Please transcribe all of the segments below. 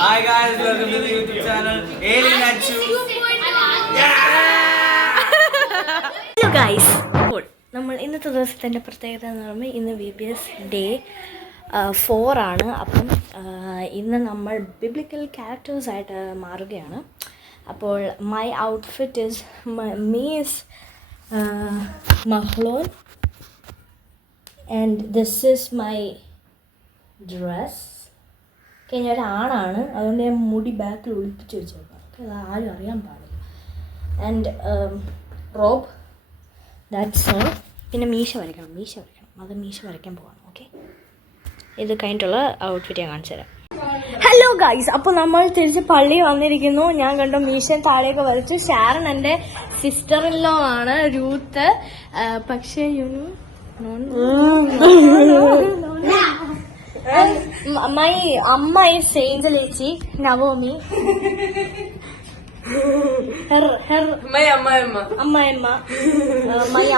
Hi guys, welcome to the YouTube channel Alien Achu. Hello guys, അപ്പോൾ നമ്മൾ ഇന്നത്തെ ദിവസത്തിൻ്റെ പ്രത്യേകത എന്ന് പറയുമ്പോൾ ഇന്ന് VBS ഡേ 4 ആണ്. അപ്പം ഇന്ന് നമ്മൾ ബിബ്ലിക്കൽ ക്യാരക്ടേഴ്സായിട്ട് മാറുകയാണ്. അപ്പോൾ my outfit is Miss Mahlon and this is my dress. ഞാൻ ഒരാണാണ്, അതുകൊണ്ട് ഞാൻ മുടി ബാക്കിൽ ഒളിപ്പിച്ച് വെച്ചേക്കാം. അത് ആരും അറിയാൻ പാടില്ല. And Rob, that's all. പിന്നെ മീശ വരയ്ക്കണം, അത് മീശ വരയ്ക്കാൻ പോവാണ്. ഓക്കെ, ഇത് കഴിഞ്ഞിട്ടുള്ള ഔട്ട്ഫിറ്റ് ഞാൻ കാണിച്ചു തരാം. ഹലോ ഗൈസ്, അപ്പോൾ നമ്മൾ തിരിച്ച് പള്ളി വന്നിരിക്കുന്നു. ഞാൻ കണ്ടു മീശൻ താഴെയൊക്കെ വരച്ചു. ഷാരൺ എൻ്റെ സിസ്റ്റർ ഇൻ ലോ ആണ്, രൂത്ത്. പക്ഷേ my amma is Angel Echi, Navomi. Her my amma. My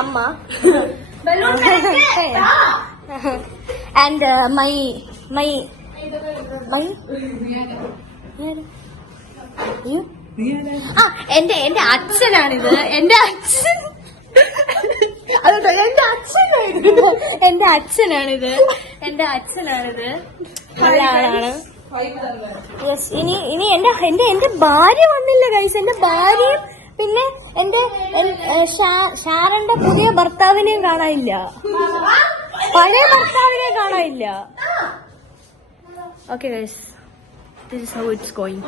amma. And my you? എന്റെ അച്ഛനാണിത്. എന്റെ അച്ഛനാണിത്. നല്ല ആളാണ്. യെസ്. ഇനി എന്റെ ഭാര്യ വന്നില്ല ഗൈസ്. എന്റെ ഭാര്യയും പിന്നെ എന്റെ ഷാരന്റെ പുതിയ ഭർത്താവിനെയും കാണാനില്ല, പഴയ ഭർത്താവിനെ കാണാനില്ല. Okay guys, this is how it's going.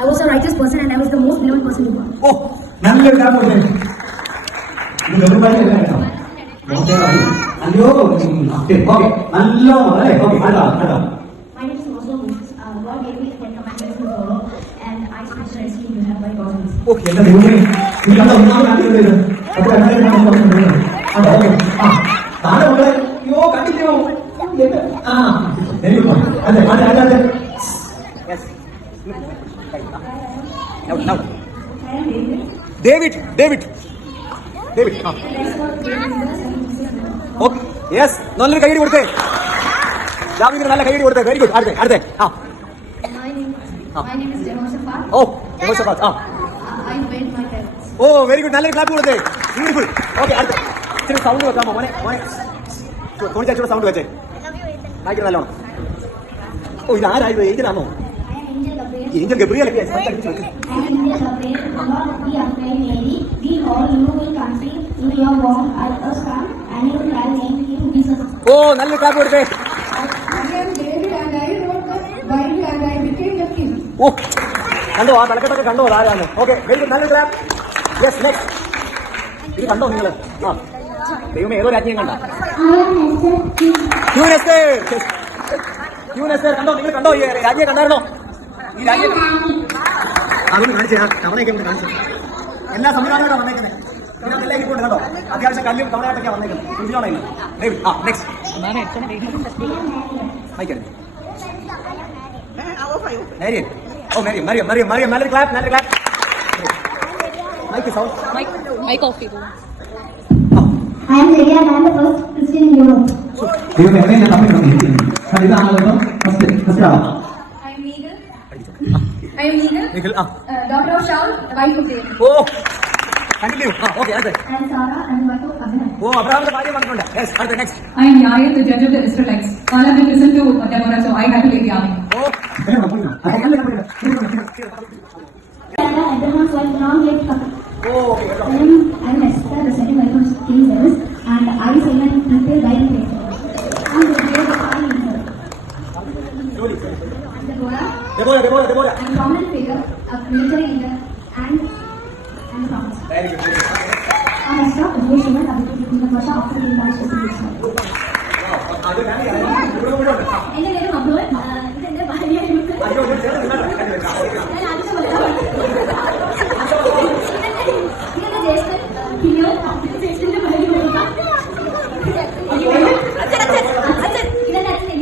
I was a righteous person and I was the most beloved person in the world. Oh, നല്ലൊരു കാര്യം പറഞ്ഞു. ഇത് വെറുതെ അയ്യോ ഓക്കെ നല്ല വളരെ ഓക്കെ കേട്ടോ. My name is Muslim. God gave me the 10 commandments to follow and I specialize in have my bosses. Okay എന്താ ദൈവമേ, നീ കണ്ട ഒന്നാമത് കാണിക്കുന്നത് അപ്പോൾ താഴെ മക്കളെ അയ്യോ കണ്ടില്ലയോ വെരി ഗുഡ്. അതെ അതെ അതെ അതെ ഡേവിഡ് ഓക്കെ യെസ്, നല്ലൊരു കൈയ്യടി കൊടുത്തേ. ജാമിന് നല്ല കൈയ്യടി കൊടുത്തേ. Very good. അടുത്തേ My name is Jehoshaphat. ഓ Josaphat. I obeyed my parents. ഓ വെരി ഗുഡ്, നല്ലൊരു ക്ലാപ്പ് കൊടുത്തേ. ബ്യൂട്ടിഫുൾ. ഓക്കെ അടുത്ത ഇച്ചിരി സൗണ്ട് വെക്കാമോ മോനെ? തോണിച്ചാച്ചൂടെ സൗണ്ട് വെച്ചേ. വായിക്കണം നല്ലോണം. ഓ ഇത് ആരായത്? ഏഞ്ചലാണോ? Angel ഗബ്രിയലൊക്കെ. I am Angel Gabriel. Lord, be afraid, Mary. Behold, you will conceive in your womb a son, and you shall name him Jesus. ഓ നല്ലൊരു ക്ലാപ്പ് കൊടുത്തേ. I am David, and I wrote the Bible, and I became the king. ഓ കണ്ടോ, ആ തലക്കെട്ടൊക്കെ കണ്ടോ ആരാണ്? Okay very good, നല്ലൊരു clap. Yes next. ഇത് കണ്ടോ നിങ്ങൾ? ആ ദൈവമേ, ഏതോ രാജ്യം കണ്ട യൂനെസ്റ്റർ കണ്ടോ? നിങ്ങൾ കണ്ടോ ഈ രാജ്യം? കണ്ടായിരുന്നോ ഈ രാജ്യം? അതൊന്ന് കാണിച്ചു തവണയൊക്കെ കൊണ്ട് കാണിച്ചു. എല്ലാ സംവിധാനങ്ങളും വന്നേക്കുന്നത് ഇതിനകത്തെല്ലാം കൊണ്ട് കണ്ടോ? അത്യാവശ്യം കല്ലും തവണയായിട്ടൊക്കെ വന്നേക്കുന്നത്. കുഞ്ഞോണയില്ല. ആ നെക്സ്റ്റ് മൈക്കല്ലേ മേരിയൻ. ഓ മരിയം നല്ലൊരു clap. Mic sound. Mic off ചെയ്തു. I am Lydia, and I am the first Christian in Europe. ദൈവമേ, എന്നെ ഞാൻ തമ്മിൽ ഇതാണ് ഫസ്റ്റ് ആവാം. I am Neegal, daughter of Shaul, wife of David. ഓ കണ്ടിന്യൂ. ആ ഓക്കെ അടുത്ത. I am Sarah, and wife of Abraham. ഓ അബ്രഹാമിന്റെ ഭാര്യ വന്നിട്ടുണ്ട്. യെസ് അടുത്ത next. I am Yair, the judge of the Israelites. All of them listened to Deborah, so I had to lead the army. ഓ Abraham's wife, non-late couple. ഓ okay കേട്ടോ. I am Esther, the second wife of King Zeus, and I say that prepare Bible paper. I am the fire himself. Deborah. I am prominent figure, a military leader, and a promise. Very good. I am Esther, a Jewish woman, a in the Persia after being banished to Israel. അത് ഞാൻ എന്റെ പേര് മബ്ലൂൻ. ഇതെന്റെ ഭാര്യയായിരുന്നു. അയ്യോ ചേർന്ന് ഞാൻ ആദ്യം പറയാം. ഇതെന്റെ ജ്യേഷ്ഠൻ പിന്നോൻ. ജ്യേഷ്ഠന്റെ ഭാര്യ. ഇതെന്റെ അച്ഛൻ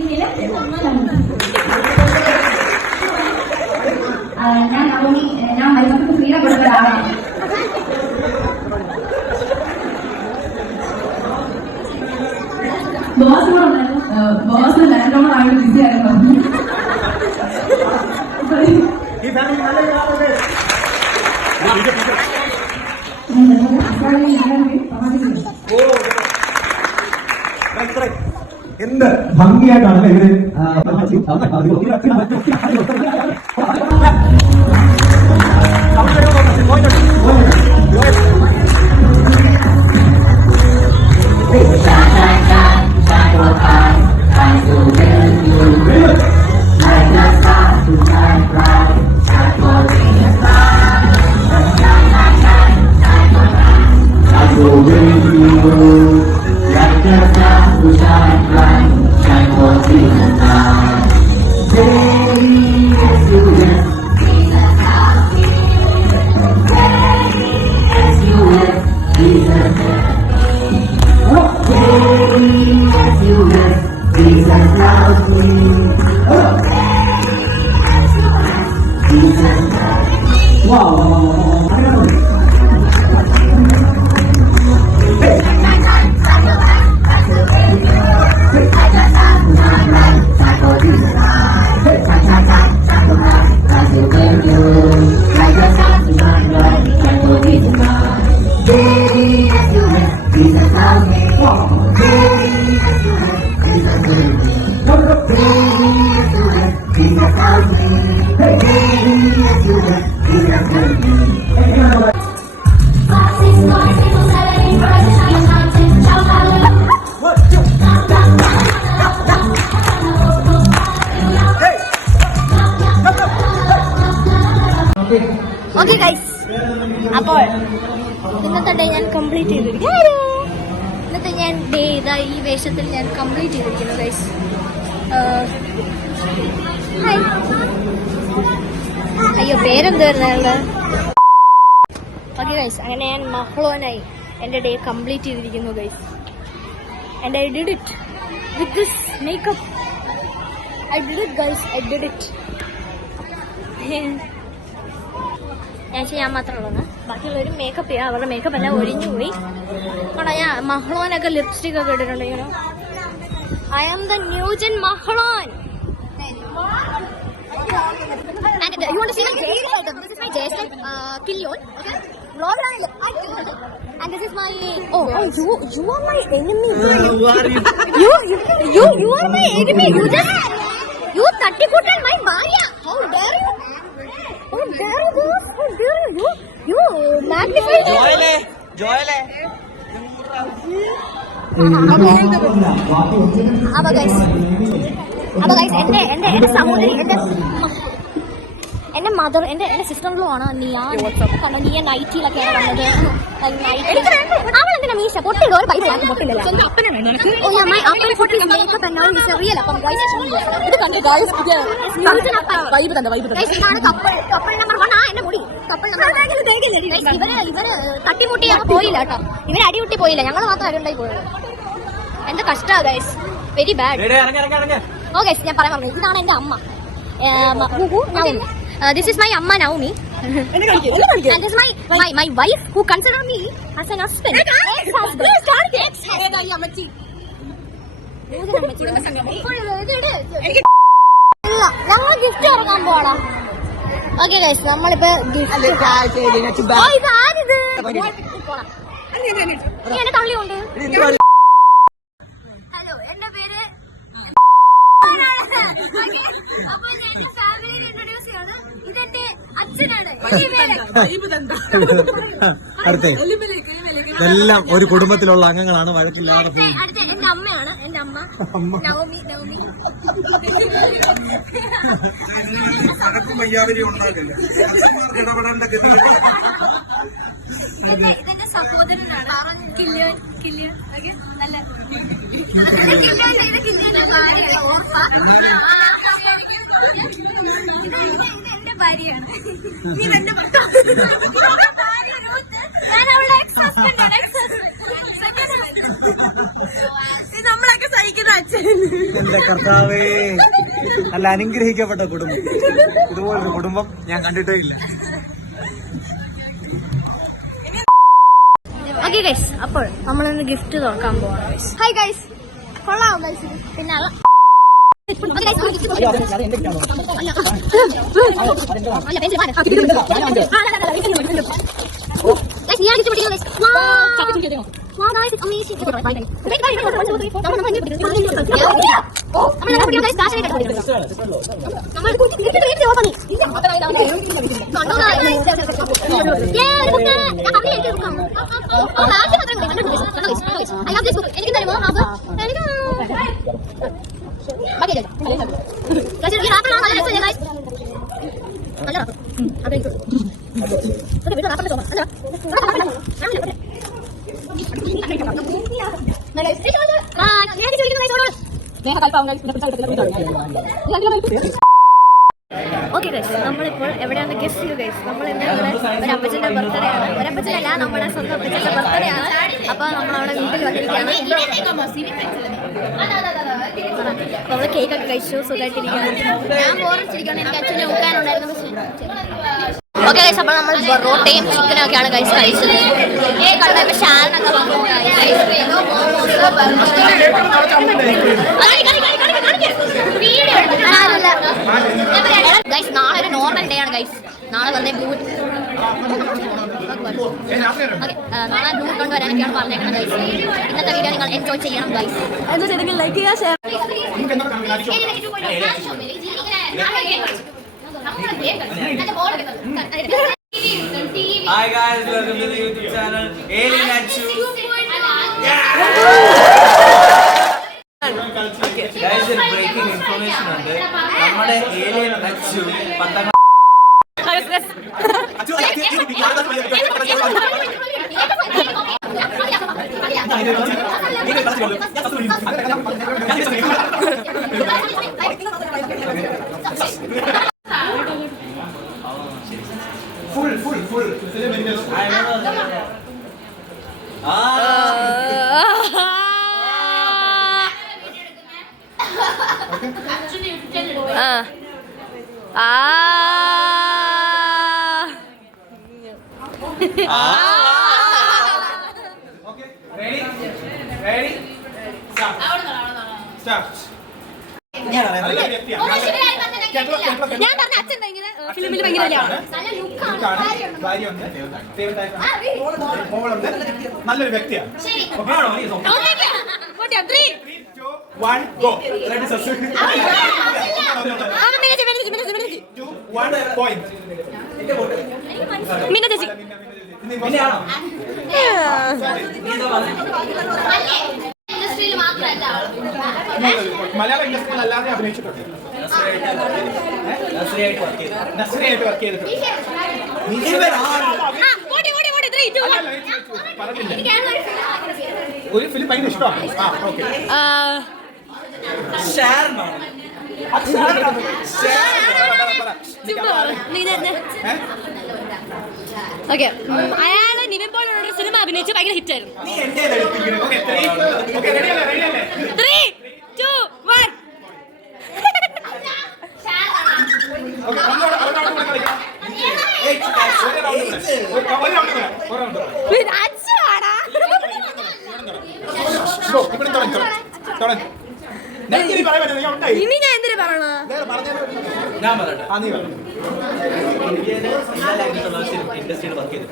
ഭംഗിയായിട്ടാണ് ഇവര് ഓക്കെ ഗൈസ്, അപ്പോൾ ഇന്നത്തെ ഡേ ഞാൻ കംപ്ലീറ്റ് ചെയ്തിരിക്കുന്നു. ഇന്നത്തെ ഞാൻ ഡേ ഇതാ ഈ വേഷത്തിൽ ഞാൻ കംപ്ലീറ്റ് ചെയ്തിരിക്കുന്നു ഗൈസ്. അയ്യോ പേരെന്തായിരുന്നു? ഓക്കെ ഗൈസ്, അങ്ങനെ ഞാൻ മഹ്ളോനായി എൻ്റെ ഡേ കംപ്ലീറ്റ് ചെയ്തിരിക്കുന്നു guys. And I did it with this makeup. I did it guys, I did it. ഞാൻ ചെയ്യാൻ മാത്രമുള്ളൂ, ബാക്കിയുള്ളവർ മേക്കപ്പ് ചെയ്യാം. അവരുടെ മേക്കപ്പ് എല്ലാം ഒഴിഞ്ഞു പോയി. കാരണം ഞാൻ മഹ്ളോനൊക്കെ ലിപ്സ്റ്റിക് ഒക്കെ ഇട്ടിട്ടുണ്ട്. You know, I am the new gen Mahlon. And you want to see my JS? This is my JS Killion. Okay, vlog ആണ്. And this is my you are my enemy. You are my enemy. You തട്ടിക്കൂട്ടൻ my ഭാര്യ. How dare you? How dare you, boss? How dare you? You magnify. ജോയലേ അപ്പൊ guys എന്റെ സഹോദരി എന്റെ mother എന്റെ സിസ്റ്ററിലോ ആണ് നിയ. കാരണം നിയ നൈറ്റിയിലൊക്കെയാണ് വന്നത്. അവളെന്തിനാ മീശ പൊട്ടില്ല, ഒരു പൈസ പൊട്ടില്ലല്ലോ. കപ്പിൾ നമ്പർ 1 എന്റെ മുടി. ഇവര് തട്ടിമുട്ടി ഞങ്ങൾ പോയില്ല കേട്ടോ. ഇവര് അടിമുട്ടി പോയില്ല, ഞങ്ങൾ മാത്രം അടിയുണ്ടായി പോയത്. എന്താ കഷ്ടാ ഗൈസ്, വെരി ബാഡ്. ഓ ഗൈസ്, ഞാൻ പറയാൻ പറഞ്ഞു, ഇതാണ് എന്റെ അമ്മ Navami. This is my amma Naomi. And this is my wife who consider me as an husband. ഞങ്ങൾ ഗിഫ്റ്റ് ഇറങ്ങാൻ പോകണം. ഓക്കെ ഗൈസ്, നമ്മളിപ്പോ ഗിഫ്റ്റ്. എന്നെ തള്ളിയുണ്ട്. ഹലോ, എന്റെ പേര്. അപ്പൊ ഞാൻ എന്റെ ഫാമിലിനെ ഇൻട്രൊഡ്യൂസ് ചെയ്യാണ്. ഇതെന്റെ അച്ഛനാണ്. എല്ലാം ഒരു കുടുംബത്തിലുള്ള അംഗങ്ങളാണ്, വഴക്കില്ലാതെ. അടുത്ത എന്റെ അമ്മയാണ്, എന്റെ അമ്മ നവമി. ഇതെന്റെ സഹോദരനാണ് കില്ലിയൻ. ഓക്കെ, നല്ല കില്ലിയന്റെ ഭാര്യയാണ് ഓർപ്പ. ഇതെന്റെ ഭാര്യയാണ്. ഇതെന്റെ ഭാര്യ രൂത്ത്. ഞാൻ അവളുടെ എക്സ് ഹസ്ബൻഡാണ്. ഇത് നമ്മളൊക്കെ സഹിക്കുന്ന അച്ഛൻ. എന്റെ കർത്താവേ, നല്ല അനുഗ്രഹിക്കപ്പെട്ട കുടുംബം. ഇതുപോലൊരു കുടുംബം ഞാൻ കണ്ടിട്ടേ ഇല്ല. ഓക്കെ ഗൈസ്, അപ്പോൾ നമ്മളിന്ന് ഗിഫ്റ്റ് തുറക്കാൻ പോവാണ് ഗൈസ്. ഹായ് ഗൈസ്, കൊള്ളാം ഗൈസ്. പിന്നെ Wow, guys, it's amazing. I love this book. Anything that you okay guys, നമ്മളിപ്പോൾ എവിടെയാണ് ഗെസ് ചെയ്യൂ ഗൈസ്. നമ്മൾ ഇന്ന് ഇവിടെ ഒരു അപ്പച്ചൻ്റെ ബർത്ത്ഡേ ആണ്. ഒരപ്പച്ചനല്ല, നമ്മുടെ സ്വന്തം അപ്പച്ചൻ്റെ ബർത്ത്ഡേ ആണ്. അപ്പോൾ നമ്മളവിടെ വീട്ടിൽ വന്നിരിക്കുകയാണ്. നമ്മൾ കേക്കൊക്കെ കഴിച്ചു, സുഖമായിട്ടിരിക്കുകയാണ്. ഞാൻ ബോറടിച്ചിരിക്കുകയാണ്, എനിക്ക് അച്ഛനെ ഊക്കാനുണ്ടായിരുന്നു. ഓക്കെ ഗൈസ്, അപ്പോൾ നമ്മൾ പൊറോട്ടയും ചിക്കനും ഒക്കെയാണ് ഗൈസ് കഴിച്ചത്. കേക്കുണ്ടായപ്പോൾ ഷാലിനൊക്കെ വന്നു. ഗൈസ്, നാളെ ഒരു നോർമൽ ഡേ ആണ് ഗൈസ്. നാളെ വെറുതെ ബ്ലൂട്ട് നാളെ ബ്ലൂട്ട് കൊണ്ടുവരാനൊക്കെയാണ് പറഞ്ഞേക്കുന്നത് ഗൈസ്. ഇന്നത്തെ വീഡിയോ നിങ്ങൾ എൻജോയ് ചെയ്യണം ഗൈസ്. എന്താ ചെയ്തെങ്കിൽ ലൈക്ക് ചെയ്യുക, share Hi guys, welcome to the YouTube channel Alien Achu. Guys, ഒരു breaking information ഉണ്ട്. നമ്മുടെ Alien Achu 10ാം full. Okay, ready? Start. ഞാൻ പറഞ്ഞ അച്ഛൻ ഭയങ്കര ഫിലിമിൽ ഭയങ്കര നല്ലൊരു വ്യക്തിയാണ്. മീന ചേച്ചി ഇൻഡസ്ട്രിയിൽ മാത്രമല്ല, മലയാള ഇൻഡസ്ട്രിയിൽ അല്ലാതെ അഭിനയിച്ചിട്ടുണ്ട്. നസ്രിയായിട്ട് വർക്ക് ചെയ്തിട്ടുണ്ട്. ഒരു ഫിലിം ഭയങ്കര ഇഷ്ടമാണ്. Okay, okay. അയാള് നിവിൻ പോളിനോട് ഒരു സിനിമ അഭിനയിച്ച് ഭയങ്കര ഹിറ്റ് ആയിരുന്നു. 3, 2, 1. ഇനി ഞാൻ എന്തിനു പറയണ? ഞാൻ പറയട്ടെ. ഇൻഡസ്ട്രിയിൽ വർക്ക് ചെയ്തു.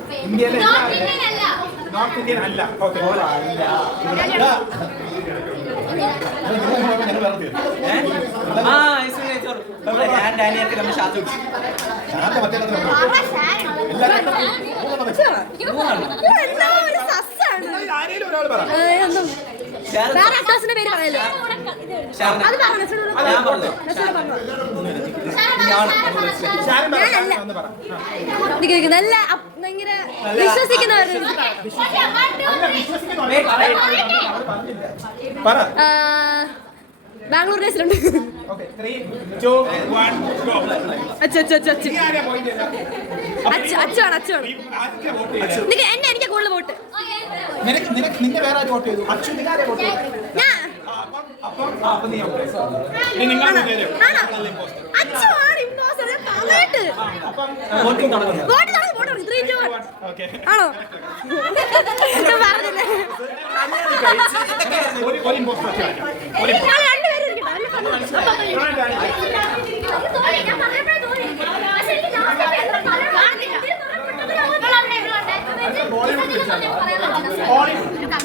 നോർത്ത് ഇന്ത്യൻ അല്ല. ഓക്കെ, ഞാൻ ഡാനിയൊക്കെ നമ്മൾ ഷാത്ത് ഒരാൾ പറ. വേറെ അക്കാസിന്റെ പേര് പറയല്ലോ. അത് പറഞ്ഞു നല്ല ഭയങ്കര വിശ്വസിക്കുന്നവർ. ബാംഗ്ലൂർ ഡേയ്സിലുണ്ട്. എന്നെ എനിക്ക് കൂടുതൽ വോട്ട്. നിന്നെ വേറെ വോട്ട് ചെയ്തു. ആണോ?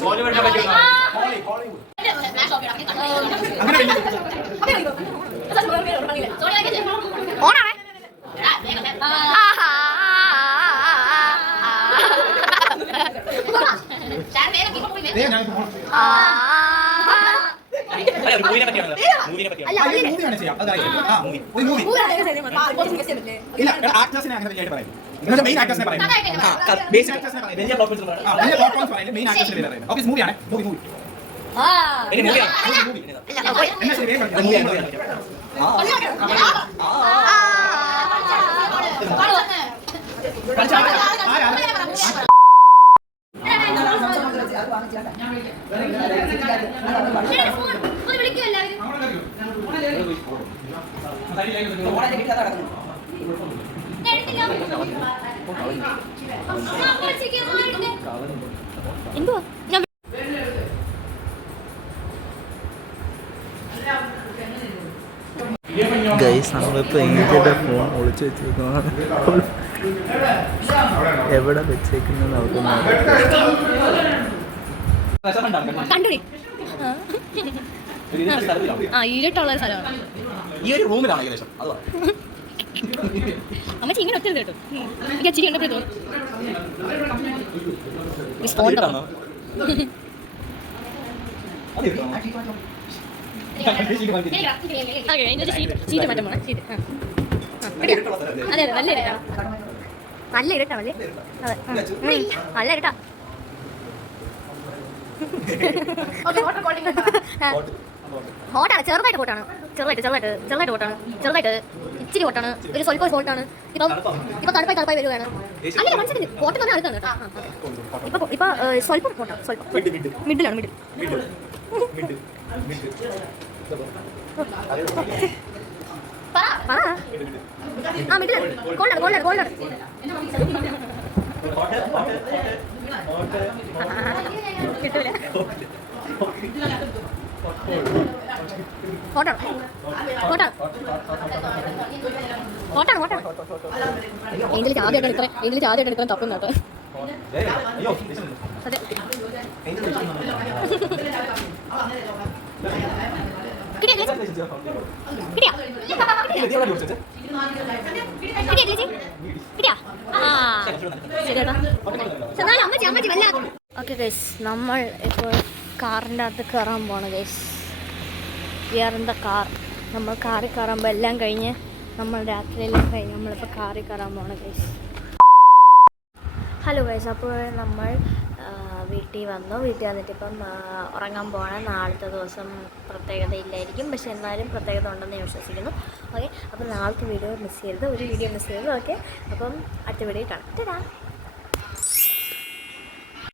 ബോളിവുഡ് ഓണാണേ മെയിൻ ആക്ടേഴ്സിനെ പറയുന്നത് ബേസിക് ആക്ടേഴ്സിനെ പറയുന്നത് വലിയ പ്ലോട്ട് പോയിന്റ്സ് പറയുന്നത് മെയിൻ ആക്ടേഴ്സിനെ പറയുന്നത് ഓക്കെ മൂവിയാണ് മൂവി എന്തുവാ ഗൈസ് നമ്മളിപ്പോൾ ഏഞ്ചലിൻ്റെ ഫോൺ ഒളിച്ചു വെച്ചേക്കുന്നതാണ്. എവിടെ വെച്ചേക്കുന്നത് നമുക്ക് കണ്ടുപിടി ഇരുട്ടുള്ള സ്ഥലമാണ്. ഈ ഒരു റൂമിലാണ് ഏകദേശം അത് അമ്മച്ചി ഇങ്ങനെ ഒറ്റ കേട്ടോ എനിക്ക് ചിരി കണ്ടപ്പോഴേ തോന്നുന്നു ചീറ്റ് മാറ്റം പോണേ ചീറ്റ് അതെ അതെ നല്ല ഇരട്ടാ നല്ല ഇരട്ടാണല്ലേ അതെ നല്ല ഇരട്ടാ ഹോട്ടാണ് ചെറുതായിട്ട് ഹോട്ടാണ് ചെറുതായിട്ട് ഹോട്ടാണ് ചെറുതായിട്ട് ഇച്ചിരി ഹോട്ടാണ് ഒരു സ്വല്പം ഹോട്ടാണ് ഇപ്പൊ തണുപ്പായി വരുവാണ് അങ്ങനെ മനസ്സിലായി ഹോട്ടൽ തന്നെ അടുത്താണ് കേട്ടോ ഇപ്പൊ സ്വല്പം ഹോട്ടാണ് സ്വല്പം മിഡിലാണ് മിഡിൽ ആ മിഡിൽ ഗോൾഡാണ് കിട്ടൂല ഹോട്ടാണ് എങ്കിലും ആദ്യമായിട്ടാണ് ഇത്രയും തപ്പുന്ന കേട്ടോ അതെ ഓക്കെ ഗൈസ് നമ്മൾ ഇപ്പോൾ കാറിൻ്റെ അകത്ത് കയറാൻ പോണ് guys we are in the car നമ്മൾ കാറിൽ കയറുമ്പോൾ എല്ലാം കഴിഞ്ഞ് നമ്മൾ രാത്രിയെല്ലാം കഴിഞ്ഞ് നമ്മളിപ്പോൾ കാറിൽ കയറാൻ പോണ് ഗൈസ് ഹലോ ഗൈസ് അപ്പോൾ നമ്മൾ വീട്ടിൽ വന്നിട്ട് ഇപ്പം ഉറങ്ങാൻ പോകണം നാളത്തെ ദിവസം പ്രത്യേകത ഇല്ലായിരിക്കും പക്ഷെ എന്നാലും പ്രത്യേകത ഉണ്ടെന്ന് ഞാൻ വിശ്വസിക്കുന്നു ഓക്കെ അപ്പോൾ നാളത്തെ വീഡിയോ മിസ് ചെയ്യരുത് ഒരു വീഡിയോ മിസ് ചെയ്യരുത് ഓക്കെ അപ്പം അടുത്ത വീഡിയോ കാണാം.